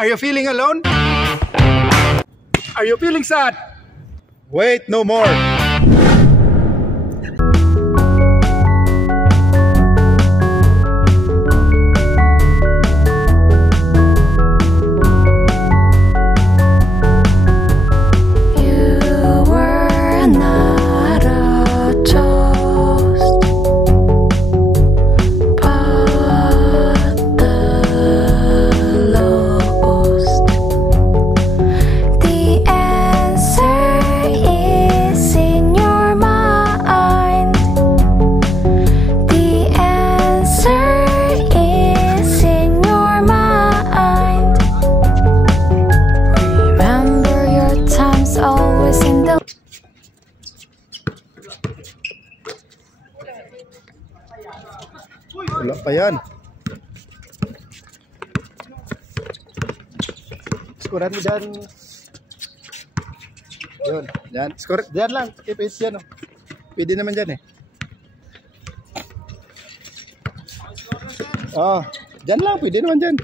Are you feeling alone? Are you feeling sad? Wait no more. Wala pa yan. Skoran mo dyan. Yun, dyan. Skor, dyan lang. Ipis yan. Oh. Pwede naman dyan eh. Oh, dyan lang. Pwede naman dyan.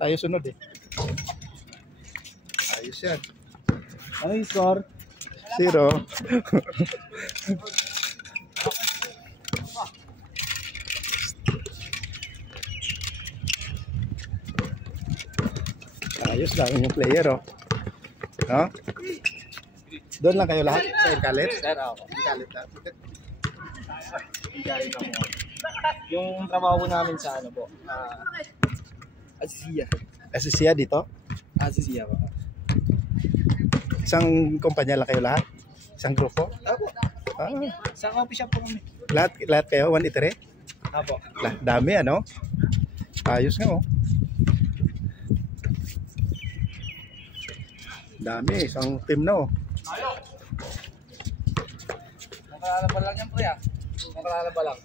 Tayo sunod eh. Ayos yan. Ano yung score? 0. Ayos lang yung player, oh. No? Doon lang kayo lahat sa Inkalit? Sir, ako. Inkalit lang. Inkalit ako. Yung trabaho namin sa ano po? Asisia. Asisia dito? Asisia po. Isang kumpanya lang kayo lahat? Isang grupo? Apo. Ah. Sa coffee shop po kami. Lahat kayo? 1 itere? Apo. Dami, ano? Ayos nga, oh. Dami, isang team na, oh. Nakalala lang yan po ya. Nakalala lang.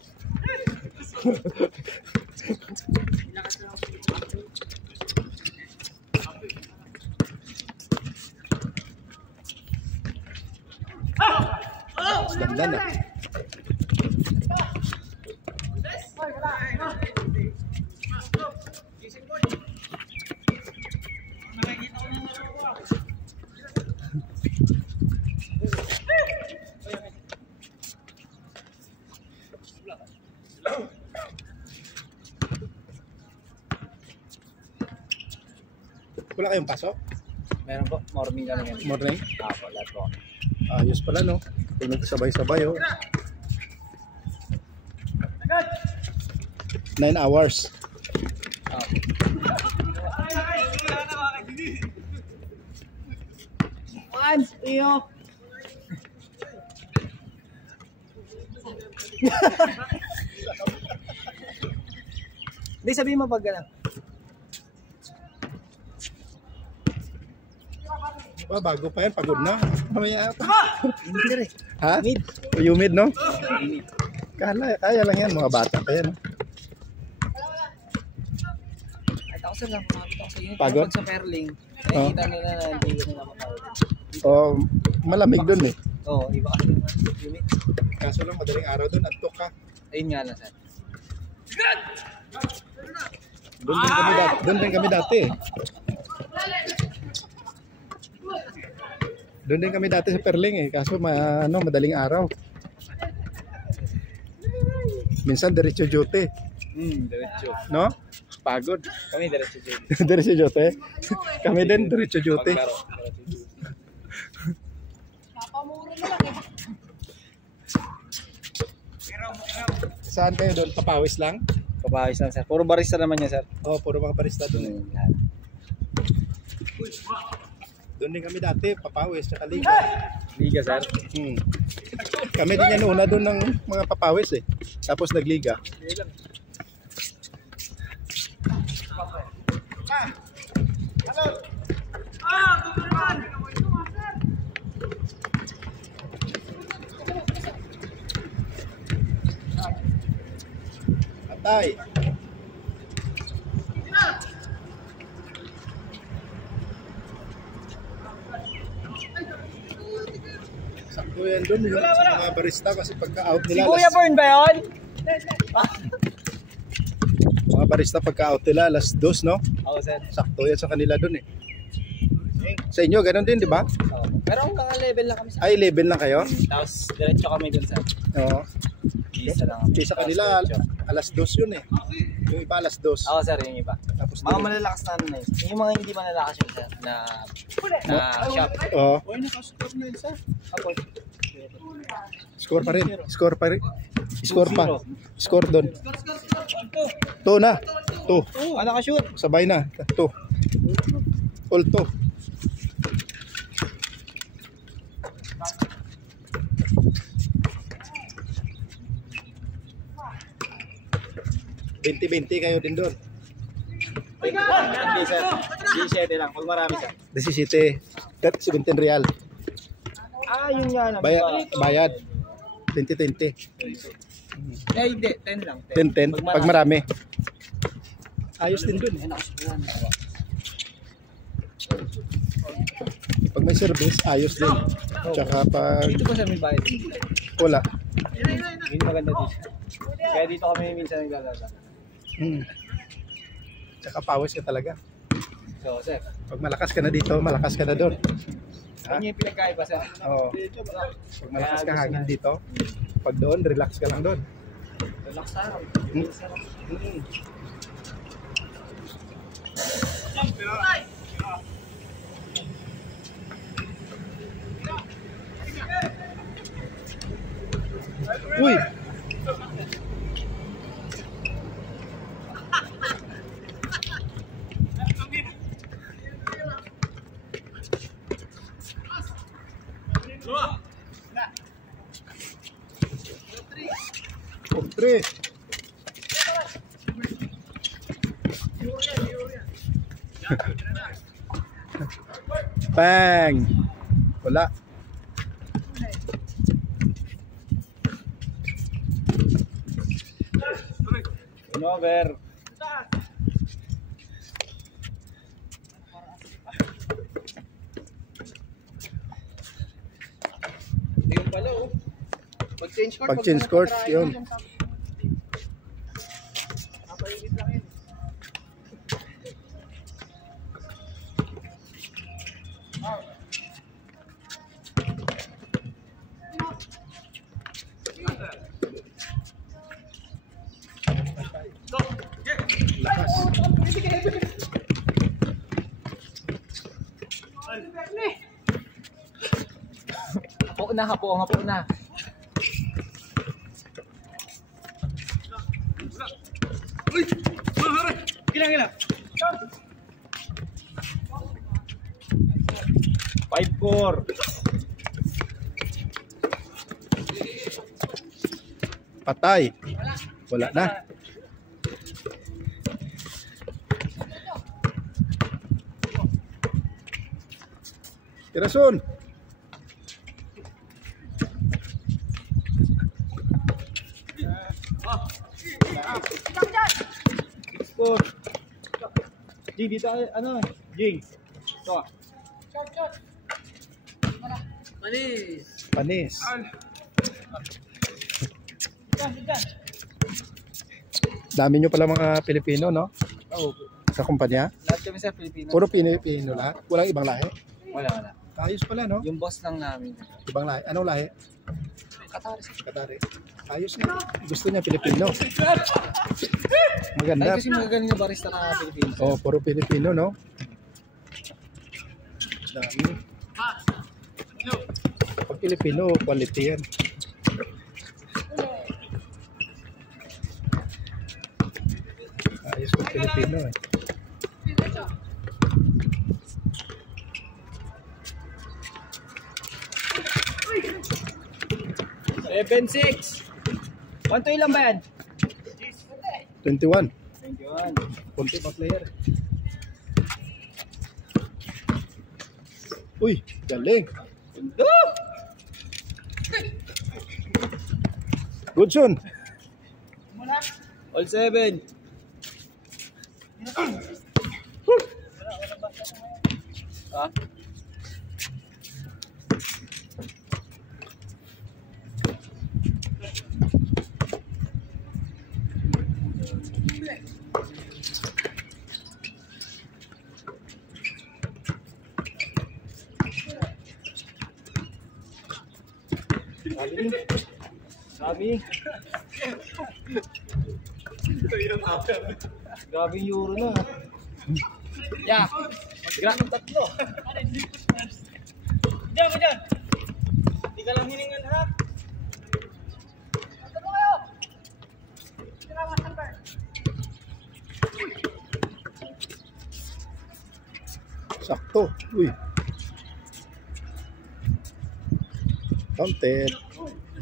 Ganda na. Wala kayong pasok? Meron po, morning kami ngayon. Morning? Apo, lahat po. Ayos pala, no? Kung sabay-sabay, oh. 9 hours. Once, iyo. Hindi, sabihin mo pag gano'n. Oh, bago pa yan, pagod na. Mamaya pa. Hindi rin. Ha? Humid. Humid, no? Humid. Kaya lang yan, mga bata pa yan. Kahit ako sir lang, kumapit ako sa unit. Pagod? Pag sa Perling, nakikita nila na hindi ko nila mapagod. Oh, malamig dun eh. Oo, iba kasi yung unit. Kaso lang, madaling araw dun, antok ka. Ayun nga lang sir. Doon din kami dati eh. Doon din kami dati sa Perling eh. Kaso madaling araw. Minsan diretso duty. Diretso. No? Pagod. Kami diretso dyan. Diretso duty. Kami din diretso duty. Saan kayo doon? Papawis lang? Papahis lang sir. Puro barista naman yan sir. Oh, puro mga barista doon eh. Doon din kami dati, papawis, tsaka liga. Liga sir. Kami din yan una doon ng mga papawis eh. Tapos nagliga. Atay. Sakto yan doon sa mga barista kasi pagka-out nila. Si Kuya Bern ba yun? Mga Mga barista pagka-out nila, alas 2, no? Oo, sir. Sakto yan sa kanila dun eh. Sa inyo, ganun din, di ba? Oo. Pero hanggang level lang kami sa. Ay, level lang kayo? Tapos diretso kami dun sa. Oo. Isa lang. Yung sa kanila, alas 2 yun eh. Yung iba, alas 2. Oo, sir, yung iba. Tapos Mga malalakas na ano na yun. Yung mga hindi malalakas yung sir na shop. Oo. Uy, nakascore na yun, sir. Ako. Score pa rin. Score pa rin. Score pa. Score doon. 2 na. 2. Ah, nakashoot. Sabay na. 2. All 2. Binti kayo din doon. Hindi, sir. 17 lang. Pag marami, sir. 17. 17 real. Ah, yun nga. Bayad. 20-20. Eh, hindi. 10 lang. 10-10. Pag marami. Ayos din doon. Pag may service, ayos din. Tsaka pag Dito po, sir, may bayad. wala. Yun maganda dito. Kaya dito kami minsan naglalasa. Tsaka pawis ka talaga. So, sir. Pag malakas ka na dito, malakas ka na doon. Ha? Yun yung pinagkaiba, sir. Oo. Pag malakas ka hangin dito, pag doon, relax ka lang doon. Relax tayo. Uy! Tre. Bang! Wala. Over. Yung pala, oh. Pag-change court, yun. Hapo na. Uy! Ilang. 5-4. Patay. Wala na. Tirason. Score. Jing, dito ano? Jing. Ito. Panis. Dami nyo pala mga Pilipino, no? Oo. Sa kumpanya. Lahat kami sa Pilipinas. Puro Pilipino lahat. Walang ibang lahi. Wala. Ayos pala, no? Yung boss lang namin. Ibang lahi. Anong lahi? Qataris. Katari. Ayos na. Gusto niya Pilipino. Ay, Maganda. kasi magagaling na barista na Pilipinas. Oh, puro Pilipino, no? Dami. Pag Pilipino, quality yan. Ayos pag Pilipino, eh. Seven, 6. 1 to ilan ba yan? 21. 21. Punti pa player. Uy, galing. Good son. All 7. Ah? Sabi. Grabe yung euro na. Yeah. Grabe tatlo. Diyan mo dyan. Hindi ka lang hiningan ha. Ito mo kayo. Sakto. Uy. Counted.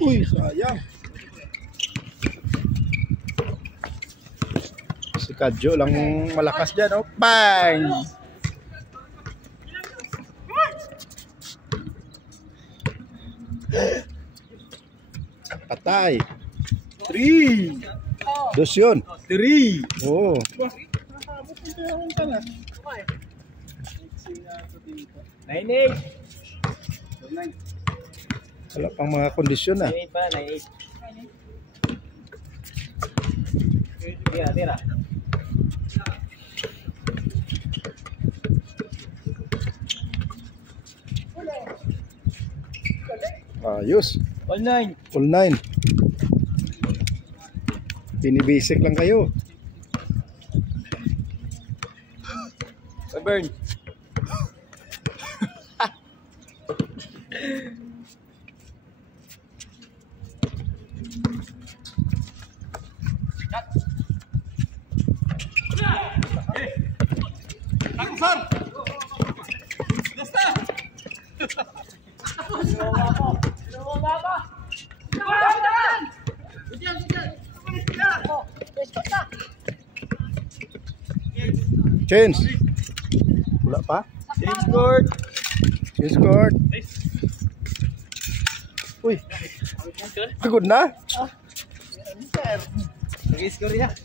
Uy, sayang. Si Kadjo lang malakas dyan, oh. Bang! Patay. 3. Dos yun. 3. Oo. Nine eight. Wala pang mga kondisyon na. 9-8 pa, 9-8. Tira. Ayos. All 9. Full 9. Binibasic lang kayo. Burn. Change. Wala pa? Change court. Change court. Uy. Pagod na? Nag-score niya.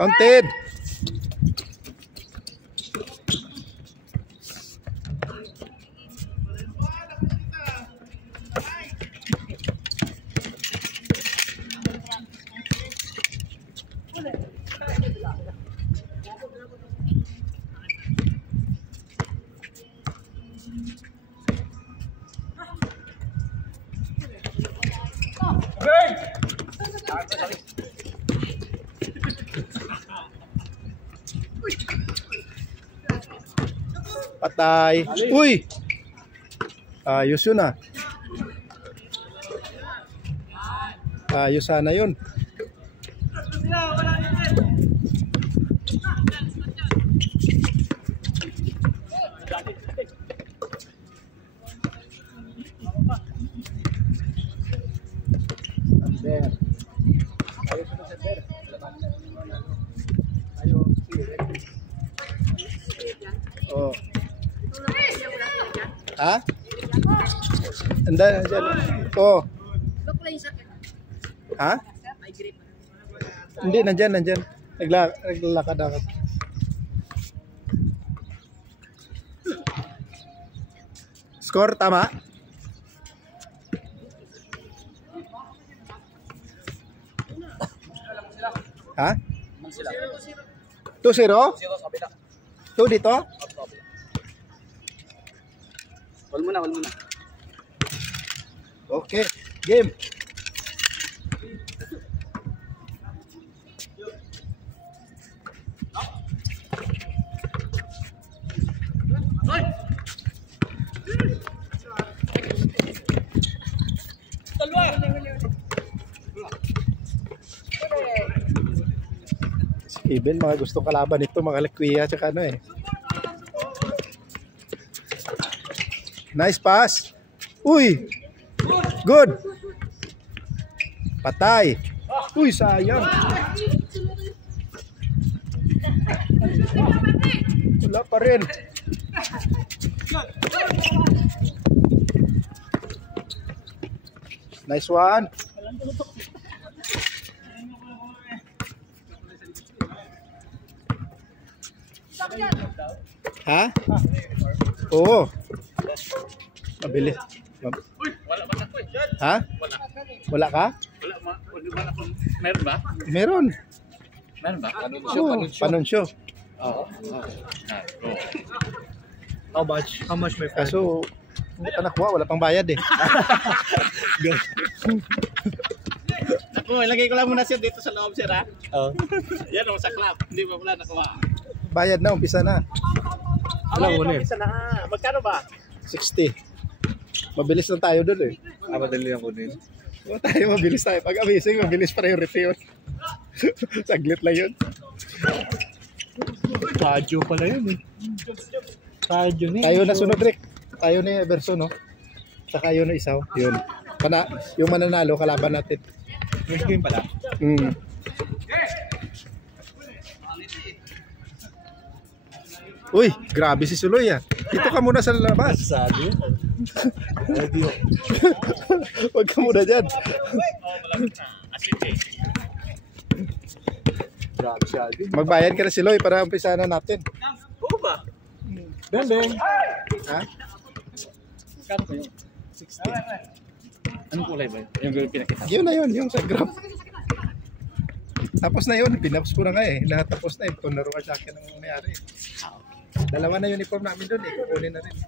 Counted. Patay. Uy! Ayos yun ah. Ayos sana yun. Oh. Ha? Anda, dyan. Oh. Ha? Hindi, nandyan. Naglalakad ako. Score, tama? Ha? 2-0? 2 dito? Wal muna. Okay, game. Si Kevin, mga gustong kalaban ito, mga Lakwia, tsaka ano eh. Nice pass. Uy! Good! Patay! Uy, sayang! Wala pa rin. Nice one. Ha? Oo. Mabilis. Ha? Wala ka? Meron ba? Meron. Meron ba? Oo, panunsyo. Oo. How much my friend? Kaso, hindi pa nakuha. Wala pang bayad eh. Ako, ilagay ko lang muna siya dito sa loob, sir, ha? Oh. Yan o, sa club. Hindi pa wala nakuha. Bayad na, umpisa na. Wala muna eh. Magkano ba? 60. Mabilis lang tayo doon eh. Madali lang kunin. Tayo, mabilis tayo. Pag amazing, mabilis priority yun. Saglit lang yun. Kadyo pala yun eh. Kadyo ni. Tayo na sunod, Rick. Tayo ni Everson, no? Saka yun na isaw. Yun. Yung mananalo, kalaban natin. Next game pala. Mm. Uy, grabe si Suloy ah. Dito ka muna sa labas. Sabi. Huwag ka muna dyan. Grabe siya. Magbayad ka na si Loy para umpisa na natin. Oo ba? Beng. Ha? Kano ko yun? 60. Anong kulay ba? Yung pinakita. Yun na yun, yung sa graph. Tapos na yun, pinaps ko na nga eh. Lahat tapos na eh. Tunaro ka sa akin ang nangyari. Dalawa na uniform namin doon eh. Kukunin na rin.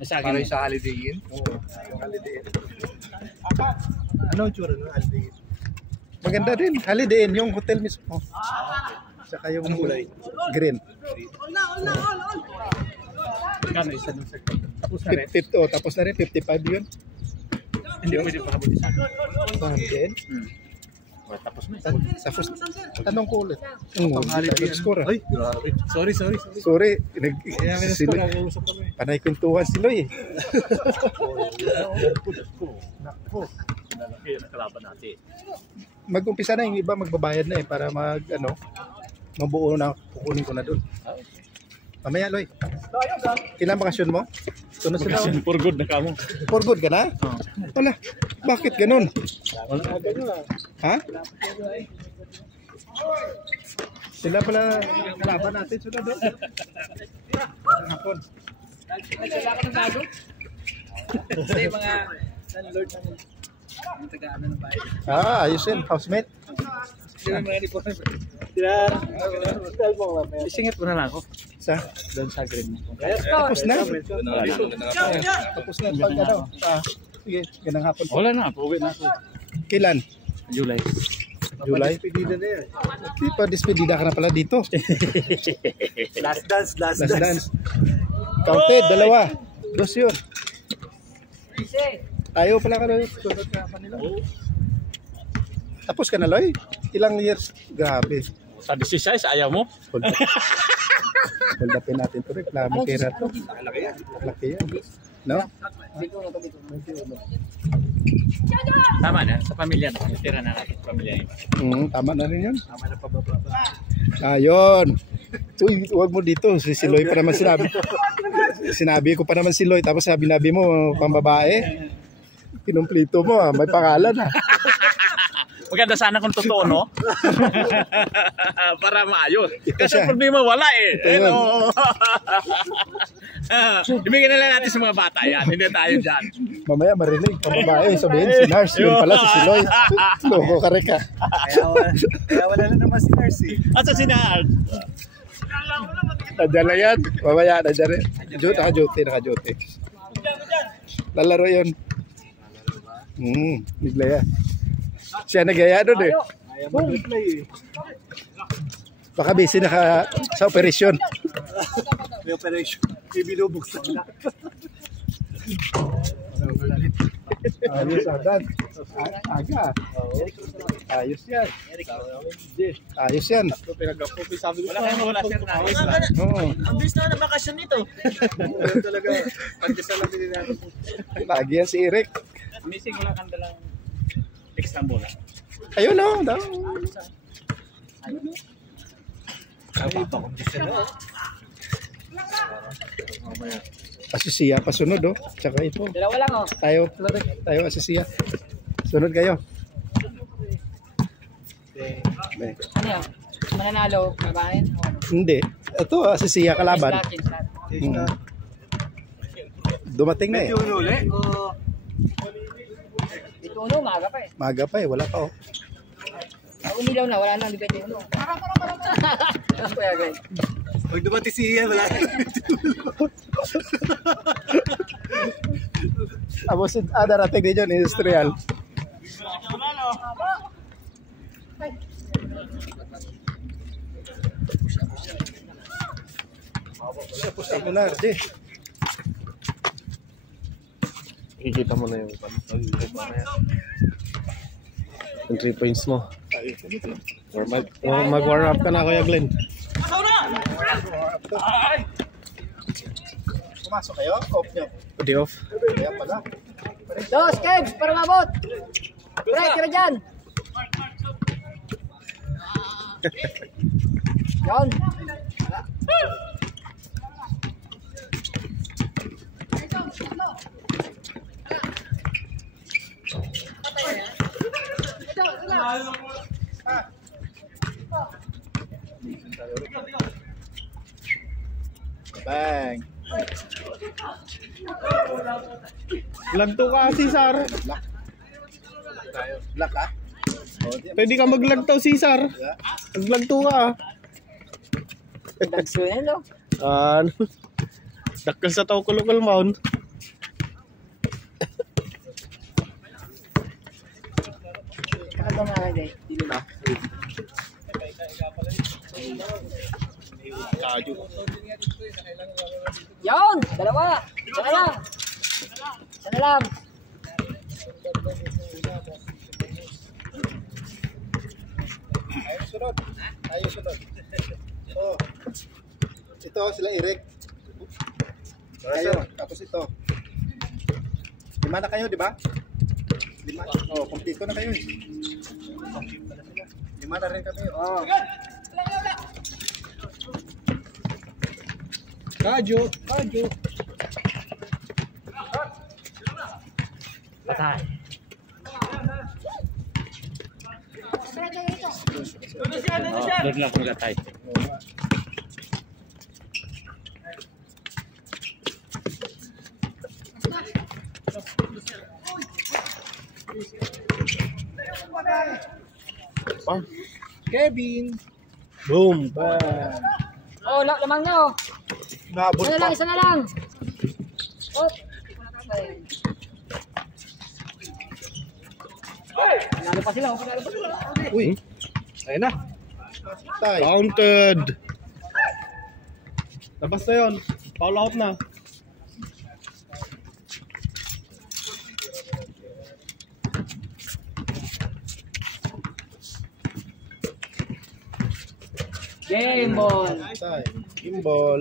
Sa Para akin. sa Holiday Inn. Oo, Holiday Inn. Ano ang tsura ng Holiday Inn? Maganda din. Holiday Inn, yung hotel mismo. Saka yung Anong kulay? green. Kano isa dun sa tapos na rin. Tapos na rin, 55 yun. Hindi pwede pa kabuti sa akin. Saan din? Tapos na. Tapos, tanong ko ulit. Holiday Inn. Score ah. Ay, grabe. Sorry. Sorry, Kaya may score nag-uusap kami. panay kwentuhan si Loy eh. Nako. Lalaki yung nakalaban natin. Mag-umpisa na yung iba, magbabayad na eh para mabuo na, kukunin ko na doon. Mamaya Loy. Kailan bakasyon mo? Sunod sila. For good na kamo. For good ka na? Wala. Bakit ganun? Ha? Sila pala kalaban natin. Sunod doon. Hapon. Wala ka ng bago? Kasi mga landlord ng taga-ano ng bahay. Ayos yun. Housemate. Sila mga uniform. Isingit mo na lang ako. Sa? Doon sa green. Tapos na. Wala Tapos na. Pag sige, ganang hapon. Wala na. Pauwi na ako. Kailan? July. July? Despedida na yan. Di pa, despedida ka na pala dito. Last dance. Counted, dalawa. Dos yun. Tayo pala ka na. Sunod ka pa nila. Tapos ka na, Loy? Ilang years? Grabe. Sa 16, ayaw mo? Hold upin natin ito. Reklamo kaya ito. Laki yan. No? Tama na. Sa pamilya na. Tira na natin sa pamilya. Tama na rin yun. Tama na pababa. Ayun. Uy, huwag mo dito. Si Loy pa naman sinabi. Sinabi ko pa naman si Loy. Tapos sabi mo, pambabae. Kinumplito mo, may pangalan ah. Maganda sana kung totoo, no? Para maayos. Ito Kasi siya. problema wala eh. Ito yun. Ibigyan na lang natin sa mga bata yan. Hindi tayo dyan. Mamaya marinig, pambabae. Sabihin, si Nars. Yun pala si Loy. Loko ka rin ka. Kaya wala na naman si Nars eh. Asa si Nard? Nandiyan lang yan. Mamaya, nandiyan rin. Naka-duty. Lalaro yun. Niglaya. Siya nagaya doon eh. Kaya mag-reply eh. Baka busy sa operasyon. May operation. May binubuksan na. Ayos, Adan. Aga. Ayos yan. Ayos yan. Wala kayong mawala sir na. Oo. Ang bilis na bakasyon nito. Talaga. Pagkasalamin din natin. Lagi yan si Eric. Missing wala kang dalang extra bola. Ayun o. Daw. Asisiya pa sunod oh. Tsaka ito. Dalawa lang oh. Tayo asisiya. Sunod kayo. Ano yan? Mananalo, babae? Hindi. Ito asisiya kalaban. Dumating na eh. Yung uli? 22, maaga pa eh. Maga pa eh, wala pa oh. Umilaw na, wala nang 21. Ano kaya guys? Pag dumati si Ian, wala. Tapos darating din yun, industrial. Push up mo na, di. Kikita mo na yung yung 3 points mo. Or mag-warm up ka na, Kuya Glenn. Pumasok kayo? Off nyo? Di off. Kaya pala. Dos, Kebs, para mabot. Pre, tira dyan. Yan. Bang! Lagto ka, Cesar. Black ah? Pwede ka maglagtaw, Cesar. Maglagto ka. Dagso yan, no? Dakal sa tao kulukul mount. Kakagaw na lang, guys. Dili na. Yan! Dalawa! Isa na lang! Isa na lang! Ayaw sunod. Ayaw sunod. Oh. Ito sila Eric. Kayo, tapos ito. 5 na kayo, di ba? 5. Oh, kompleto na kayo. 5 na rin kami. Oh. Radyo. Patay. Doon lang kung gatay. Kevin. Boom! Oh, lamang na, oh. Nabot Isa na pa. lang, isa na lang. Oh. Panalo pa sila, panalo pa sila. Uy, Ayun na. tay. Counted. Labas na yun. Foul out na. Game ball. Tay. Gimbal.